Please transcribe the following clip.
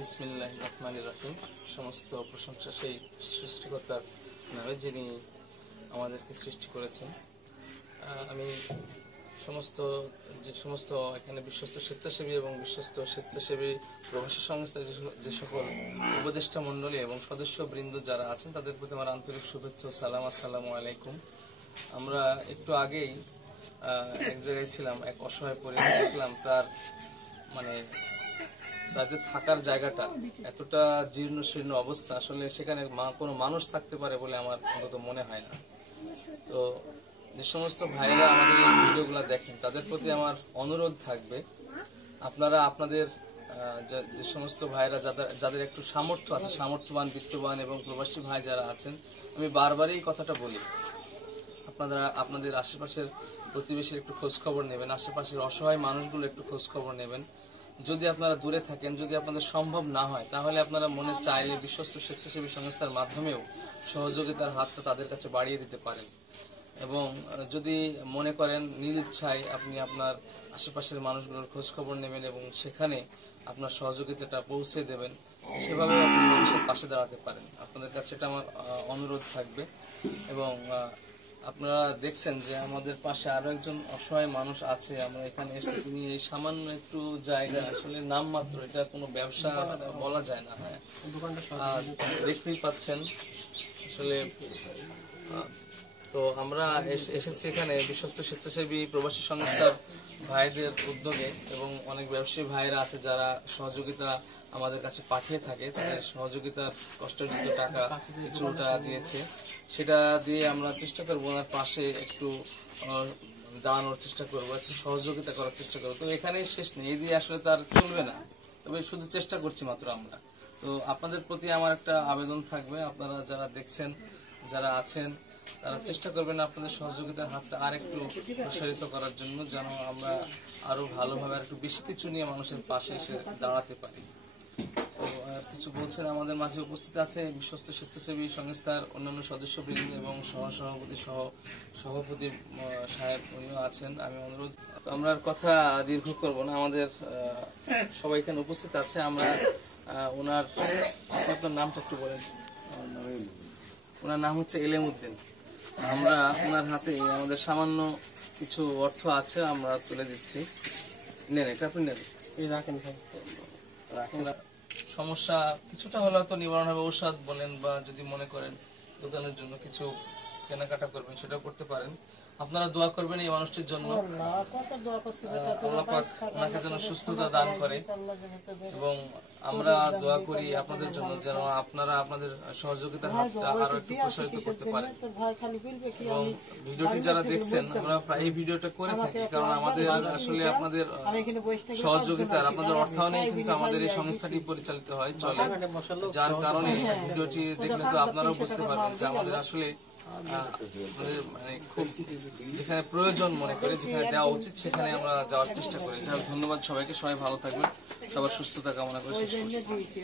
বিসমিল্লাহির রহমানির রহিম। সমস্ত প্রশংসা সেই সৃষ্টিকর্তার নামে, যিনি আমাদেরকে সৃষ্টি করেছেন। আমি সমস্ত এখানে বিশ্বস্ত স্বেচ্ছাসেবী এবং বিশ্বস্ত স্বেচ্ছাসেবী প্রবাসী সংস্থার যে সকল উপদেষ্টা মণ্ডলী এবং সদস্যবৃন্দ যারা আছেন, তাদের প্রতি আমার আন্তরিক শুভেচ্ছা ও সালাম। আসসালামু আলাইকুম। আমরা একটু আগেই এক জায়গায় ছিলাম, এক অসহায় পরিবার দেখলাম, তাদের থাকার জায়গাটা এতটা জীর্ণ শীর্ণ অবস্থা, আসলে সেখানে কোনো মানুষ থাকতে পারে বলে আমার অন্তত মনে হয় না। তো যে সমস্ত ভাইরা আমাদের এই ভিডিওগুলো দেখেন, তাদের প্রতি আমার অনুরোধ থাকবে, আপনারা আপনাদের যে সমস্ত ভাইরা যাদের একটু সামর্থ্য আছে, সামর্থ্যবান, বিত্তবান এবং প্রবাসী ভাই যারা আছেন, আমি বারবারই কথাটা বলি, আপনারা আপনাদের আশেপাশের প্রতিবেশীর একটু খোঁজ খবর নেবেন, আশেপাশের অসহায় মানুষগুলো একটু খোঁজ খবর নেবেন। যদি আপনারা দূরে থাকেন, যদি আপনাদের সম্ভব না হয়, তাহলে আপনারা মনে চাইলে বিশ্বস্ত স্বেচ্ছাসেবী সংস্থার মাধ্যমেও সহযোগিতার হাতটা তাদের কাছে বাড়িয়ে দিতে পারেন। এবং যদি মনে করেন নিজ ইচ্ছায় আপনি আপনার আশেপাশের মানুষগুলোর খোঁজ খবর নেবেন এবং সেখানে আপনার সহযোগিতাটা পৌঁছে দেবেন, সেভাবে আপনি মানুষের পাশে দাঁড়াতে পারেন। আপনাদের কাছে এটা আমার অনুরোধ থাকবে। এবং আপনারা দেখছেন যে আমাদের পাশে আরো একজন অসহায় মানুষ আছে। আমরা এখানে এসে তিনি এই সামান্য একটু জায়গা, আসলে নামমাত্র, এটা কোনো ব্যবসা বলা যায় না। হ্যাঁ, দেখতেই পাচ্ছেন আসলে। তো আমরা এসেছি এখানে বিশ্বস্ত স্বেচ্ছাসেবী প্রবাসী সংস্থার ভাইদের উদ্যোগে, এবং অনেক ব্যবসায়ী ভাইরা আছে যারা সহযোগিতা আমাদের কাছে পাঠিয়ে থাকে। তাদের সহযোগিতার কষ্টার্জিত টাকা কিছুটা দিয়েছে, সেটা দিয়ে আমরা চেষ্টা করবো ওনার পাশে একটু দাঁড়ানোর চেষ্টা করবো, একটু সহযোগিতা করার চেষ্টা করবো। তো এখানেই শেষ নেই, এই দিয়ে আসলে তার চলবে না, তবে শুধু চেষ্টা করছি মাত্র আমরা। তো আপনাদের প্রতি আমার একটা আবেদন থাকবে, আপনারা যারা দেখছেন, যারা আছেন, তারা চেষ্টা করবেন আপনাদের সহযোগিতার হাতটা আর একটু প্রসারিত করার জন্য, যেন আমরা আরো ভালোভাবে আর একটু বেশি কিছু নিয়ে মানুষের পাশে এসে দাঁড়াতে পারি। তো কিছু বলছেন, আমাদের মাঝে উপস্থিত আছে বিশ্বস্ত স্বেচ্ছাসেবী সংস্থার অন্যান্য সদস্যবৃন্দ এবং সহসভাপতি সভাপতি সাহেব, উনিও আছেন। আমি অনুরোধ, আমরা কথা দীর্ঘ করব না, আমাদের সবাই এখানে উপস্থিত আছে। আমরা ওনার, আপনার নামটা একটু বলেন। ওনার নাম হচ্ছে এলেমউদ্দিন। আমরা ওনার হাতে আমাদের সামান্য কিছু অর্থ আছে, আমরা তুলে দিচ্ছি। নেন, এটা আপনি নেন, রাখেন। সমস্যা কিছুটা হলে হয়তো নিবারণ হবে, ঔষধ বলেন, বা যদি মনে করেন দোকানের জন্য কিছু কেনাকাটা করবেন, সেটাও করতে পারেন। আপনারা দোয়া করবেন এই মানুষটির জন্য, আল্লাহ পাক ওনাকে যেন সুস্থতা দান করে। এবং আমরা দোয়া করি আপনাদের জন্য, যেন আপনারা আপনাদের সহযোগিতার হাতটা আরো একটু প্রসারিত করতে পারেন। এবং ভিডিওটি যারা দেখছেন, আমরা প্রায় এই ভিডিওটা করে থাকি, কারণ আমাদের আসলে আপনাদের সহযোগিতার, আপনাদের অর্থায়নে কিন্তু আমাদের এই সংস্থাটি পরিচালিত হয়, চলে। যার কারণে ভিডিওটি দেখলে তো আপনারাও বুঝতে পারবেন যে আমাদের আসলে খুব যেখানে প্রয়োজন মনে করে, যেখানে দেওয়া উচিত, সেখানে আমরা যাওয়ার চেষ্টা করি। যাই হোক, ধন্যবাদ সবাইকে, সবাই ভালো থাকবেন, সবার সুস্থতা কামনা করে শেষ করছি।